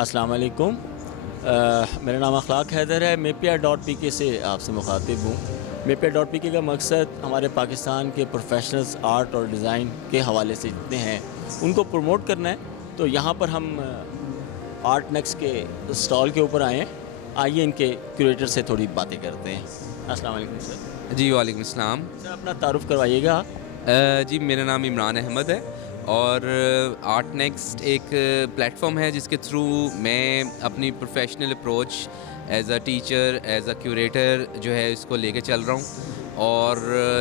السلام علیکم، میرا نام اخلاق حیدر ہے۔ میپیا.pk سے آپ سے مخاطب ہوں۔ میپیا.pk کا مقصد ہمارے پاکستان کے پروفیشنلز آرٹ اور ڈیزائن کے حوالے سے جتنے ہیں ان کو پروموٹ کرنا ہے۔ تو یہاں پر ہم آرٹ نیکسٹ کے اسٹال کے اوپر آئے ہیں، آئیے ان کے کیوریٹر سے تھوڑی باتیں کرتے ہیں۔ السلام علیکم سر۔ جی وعلیکم السلام۔ سر اپنا تعارف کروائیے گا۔ جی میرا نام عمران احمد ہے اور آرٹ نیکسٹ ایک پلیٹ فارم ہے جس کے تھرو میں اپنی professional approach as a teacher, as a curator جو ہے اس کو لے کے چل رہا ہوں، اور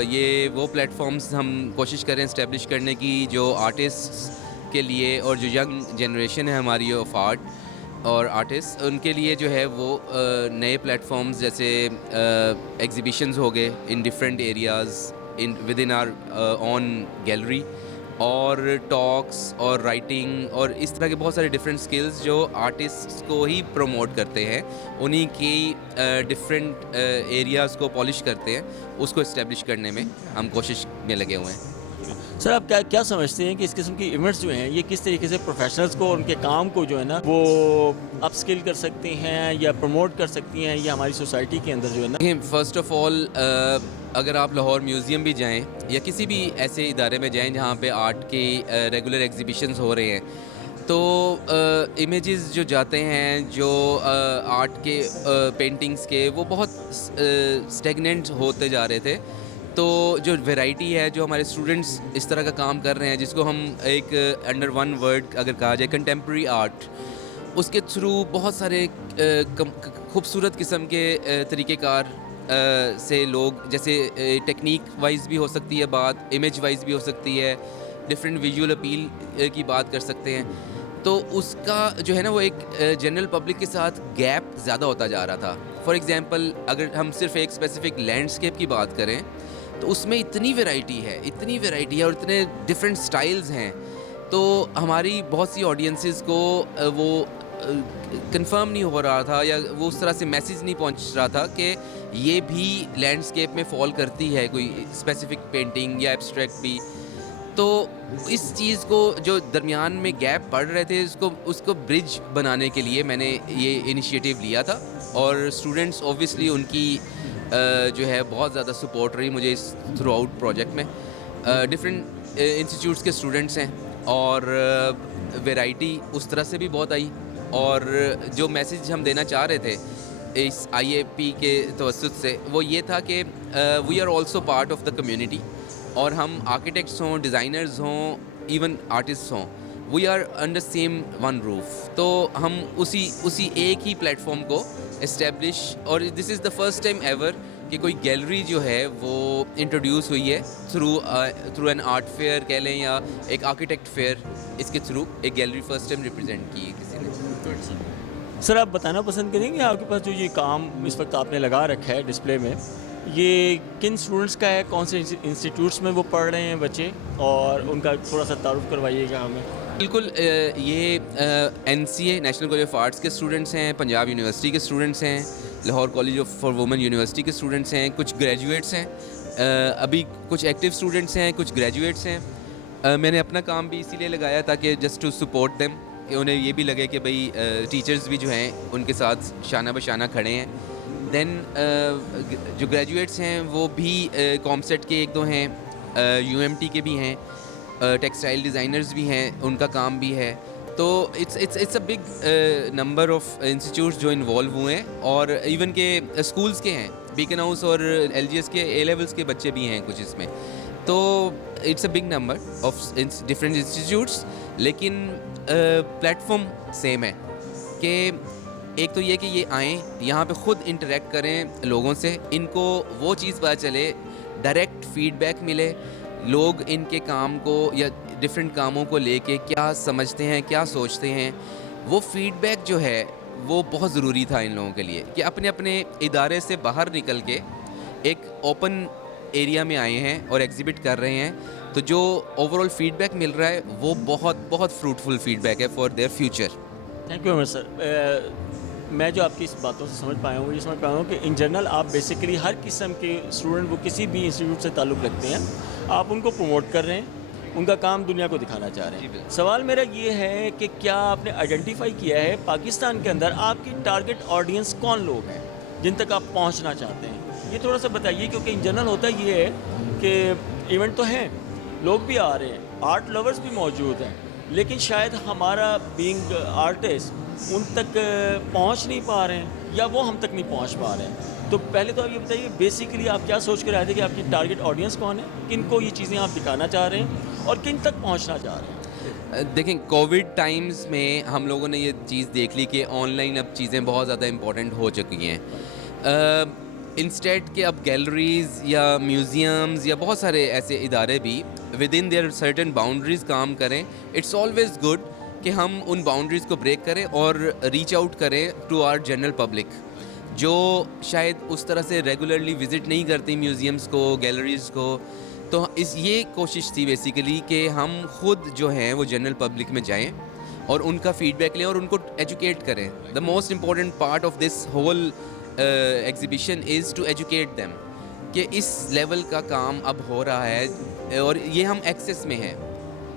یہ وہ پلیٹ فارمز ہم کوشش کریں اسٹیبلش کرنے کی جو آرٹسٹ کے لیے اور جو ینگ جنریشن ہے ہماری آف آرٹ اور آرٹسٹ، ان کے لیے جو ہے وہ نئے پلیٹ فارمز جیسے ایگزیبیشنز ہو گئے ان different areas within our own gallery, اور ٹاکس اور رائٹنگ اور اس طرح کے بہت سارے ڈفرینٹ اسکلز جو آرٹسٹ کو ہی پروموٹ کرتے ہیں، انہی کی ڈفرینٹ ایریاز کو پالش کرتے ہیں، اس کو اسٹیبلش کرنے میں ہم کوشش میں لگے ہوئے ہیں۔ سر آپ کیا سمجھتے ہیں کہ اس قسم کی ایونٹس جو ہیں یہ کس طریقے سے پروفیشنلز کو ان کے کام کو جو ہے نا وہ اپ اسکل کر سکتی ہیں یا پروموٹ کر سکتی ہیں، یا ہماری سوسائٹی کے اندر جو ہے نا؟ فرسٹ آف آل اگر آپ لاہور میوزیم بھی جائیں یا کسی بھی ایسے ادارے میں جائیں جہاں پہ آرٹ کی ریگولر ایگزیبیشنز ہو رہے ہیں، تو امیجز جو جاتے ہیں جو آرٹ کے پینٹنگز کے، وہ بہت اسٹیگننٹ ہوتے جا رہے تھے۔ تو جو ویرائٹی ہے، جو ہمارے اسٹوڈنٹس اس طرح کا کام کر رہے ہیں جس کو ہم ایک انڈر ون ورڈ اگر کہا جائے کنٹمپریری آرٹ، اس کے تھرو بہت سارے خوبصورت قسم کے طریقہ کار سے لوگ، جیسے ٹیکنیک وائز بھی ہو سکتی ہے بات، امیج وائز بھی ہو سکتی ہے، ڈفرینٹ ویژول اپیل کی بات کر سکتے ہیں۔ تو اس کا جو ہے نا وہ ایک جنرل پبلک کے ساتھ گیپ زیادہ ہوتا جا رہا تھا۔ فار ایگزامپل اگر ہم صرف ایک اسپیسیفک لینڈسکیپ کی بات کریں تو اس میں اتنی ویرائٹی ہے اور اتنے ڈفرینٹ سٹائلز ہیں، تو ہماری بہت سی آڈینسز کو وہ کنفرم نہیں ہو رہا تھا، یا وہ اس طرح سے میسیج نہیں پہنچ رہا تھا کہ یہ بھی لینڈسکیپ میں فال کرتی ہے کوئی اسپیسیفک پینٹنگ یا ایبسٹریکٹ بھی۔ تو اس چیز کو جو درمیان میں گیپ پڑ رہے تھے اس کو برج بنانے کے لیے میں نے یہ انیشیٹو لیا تھا، اور اسٹوڈنٹس اوبویسلی ان کی جو ہے بہت زیادہ سپورٹ رہی مجھے اس تھرو آؤٹ پروجیکٹ میں۔ ڈفرینٹ انسٹیٹیوٹس کے اسٹوڈنٹس ہیں اور ویرائٹی اس طرح سے بھی بہت آئی، اور جو میسیج ہم دینا چاہ رہے تھے اس آئی اے پی کے توسط سے وہ یہ تھا کہ we are also part of the community, اور ہم آرکیٹیکٹس ہوں، ڈیزائنرز ہوں، ایون آرٹسٹ ہوں، we are under same one roof. تو ہم اسی ایک ہی پلیٹ فارم کو اسٹیبلش، اور this is the first time ever کہ کوئی گیلری جو ہے وہ انٹروڈیوس ہوئی ہے تھرو این آرٹ فیئر کہہ لیں یا ایک آرکیٹیکٹ فیئر، اس کے تھرو ایک گیلری فرسٹ ٹائم ریپرزینٹ کی ہے کسی نے۔ سر آپ بتانا پسند کریں گے آپ کے پاس جو یہ کام اس وقت آپ نے لگا رکھا ہے ڈسپلے میں، یہ کن اسٹوڈنٹس کا ہے، کون سے انسٹیٹیوٹس میں وہ پڑھ رہے ہیں بچے، اور ان کا تھوڑا سا تعارف کروائیے گا ہمیں۔ بالکل، یہ NCA national college of arts کے اسٹوڈنٹس ہیں، پنجاب یونیورسٹی کے اسٹوڈنٹس ہیں، Lahore college for women university کے اسٹوڈنٹس ہیں، کچھ گریجویٹس ہیں، ابھی کچھ ایکٹیو اسٹوڈنٹس ہیں، کچھ گریجویٹس ہیں۔ میں نے اپنا کام بھی اسی لیے لگایا تاکہ جسٹ ٹو سپورٹ دیم، کہ انہیں یہ بھی لگے کہ بھائی ٹیچرز بھی جو ہیں ان کے ساتھ شانہ بشانہ کھڑے ہیں۔ دین جو گریجویٹس ہیں وہ بھی کامسیٹ کے ایک دو ہیں، UMT کے بھی ہیں، ٹیکسٹائل ڈیزائنرز بھی ہیں، ان کا کام بھی ہے۔ تو it's a big number of institutes جو انوالو ہوئے ہیں، اور ایون کہ اسکولس کے ہیں، بیکن ہاؤس اور LGS کے A لیولس کے بچے بھی ہیں کچھ اس میں۔ تو it's a big number of different institutes, لیکن پلیٹ فارم سیم ہے کہ ایک تو یہ کہ یہ آئیں یہاں پہ خود انٹریکٹ کریں لوگوں سے، ان کو وہ چیز پتہ چلے، ڈائریکٹ فیڈ بیک ملے، لوگ ان کے کام کو یا ڈفرینٹ کاموں کو لے کے کیا سمجھتے ہیں، کیا سوچتے ہیں، وہ فیڈ بیک جو ہے وہ بہت ضروری تھا ان لوگوں کے لیے کہ اپنے اپنے ادارے سے باہر نکل کے ایک اوپن ایریا میں آئے ہیں اور ایگزیبٹ کر رہے ہیں۔ تو جو اوور آل فیڈ بیک مل رہا ہے وہ بہت بہت فروٹفل فیڈ بیک ہے for their future. Thank you sir. میں جو آپ کی اس باتوں سے سمجھ پایا ہوں، یہ سمجھ پایا ہوں کہ ان جنرل آپ بیسیکلی ہر قسم کے اسٹوڈنٹ وہ کسی بھی انسٹیٹیوٹ سے تعلق رکھتے ہیں، آپ ان کو پروموٹ کر رہے ہیں، ان کا کام دنیا کو دکھانا چاہ رہے ہیں. سوال میرا یہ ہے کہ کیا آپ نے آئیڈینٹیفائی کیا ہے پاکستان کے اندر آپ کی ٹارگٹ آڈینس کون لوگ ہیں جن تک آپ پہنچنا چاہتے ہیں؟ یہ تھوڑا سا بتائیے, کیونکہ ان جنرل ہوتا یہ ہے کہ ایونٹ تو ہیں, لوگ بھی آ رہے ہیں, آرٹ لورز بھی موجود ہیں, لیکن شاید ہمارا بینگ آرٹسٹ ان تک پہنچ نہیں پا رہے ہیں یا وہ ہم تک نہیں پہنچ پا رہے ہیں. تو پہلے تو آپ یہ بتائیے بیسیکلی آپ کیا سوچ کر آئے تھے کہ آپ کی ٹارگٹ آڈینس کون ہے, کن کو یہ چیزیں آپ دکھانا چاہ رہے ہیں اور کن تک پہنچنا چاہ رہے ہیں؟ دیکھیں کووڈ ٹائمز میں ہم لوگوں نے یہ چیز دیکھ لی کہ آن لائن اب چیزیں بہت زیادہ امپورٹنٹ ہو چکی ہیں. انسٹیٹ کہ اب گیلریز یا میوزیمز یا بہت سارے ایسے ادارے بھی with in their certain boundaries کام کریں. اٹس آلویز گڈ کہ ہم ان باؤنڈریز کو بریک کریں اور ریچ آؤٹ کریں ٹو آر جنرل پبلک جو شاید اس طرح سے ریگولرلی وزٹ نہیں کرتی میوزیمز کو, گیلریز کو. تو یہ کوشش تھی بیسیکلی کہ ہم خود جو ہیں وہ جنرل پبلک میں جائیں اور ان کا فیڈ بیک لیں اور ان کو ایجوکیٹ کریں. The most important part of this whole exhibition is to educate them کہ اس لیول کا کام اب ہو رہا ہے اور یہ ہم ایکسیس میں ہیں.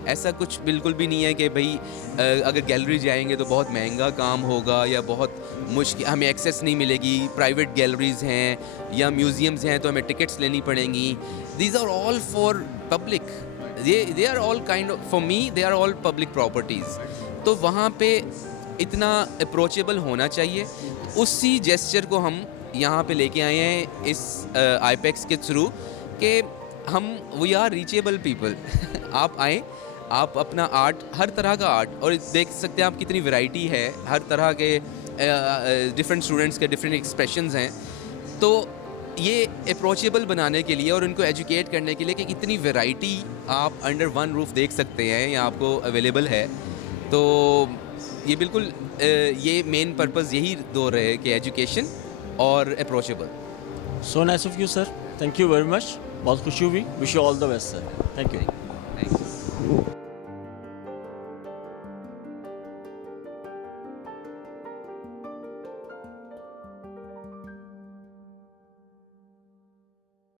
ایسا کچھ بالکل بھی نہیں ہے کہ بھئی اگر گیلری جائیں گے تو بہت مہنگا کام ہوگا یا بہت مشکل, ہمیں ایکسیس نہیں ملے گی. پرائیویٹ گیلریز ہیں یا میوزیمز ہیں تو ہمیں ٹکٹس لینی پڑیں گی. These are all for public, they are all kind of, for me they are all public properties. تو وہاں پہ اتنا اپروچیبل ہونا چاہیے. اسی جیسچر کو ہم یہاں پہ لے کے آئے ہیں اس آئی پیکس کے تھرو کہ ہم وی آر ریچیبل پیپل. آپ آئیں, آپ اپنا آرٹ, ہر طرح کا آرٹ, اور دیکھ سکتے ہیں آپ کتنی ویرائٹی ہے, ہر طرح کے ڈفرینٹ اسٹوڈنٹس کے ڈفرینٹ ایکسپریشنز ہیں. تو یہ اپروچیبل بنانے کے لیے اور ان کو ایجوکیٹ کرنے کے لیے کہ اتنی ویرائٹی آپ انڈر ون روف دیکھ سکتے ہیں یا آپ کو اویلیبل ہے. تو یہ بالکل یہ مین پرپز یہی دو رہے کہ ایجوکیشن اور approachable. So nice of you sir, thank you very much, بہت خوشی ہوئی. Wish you all the best sir, thank you.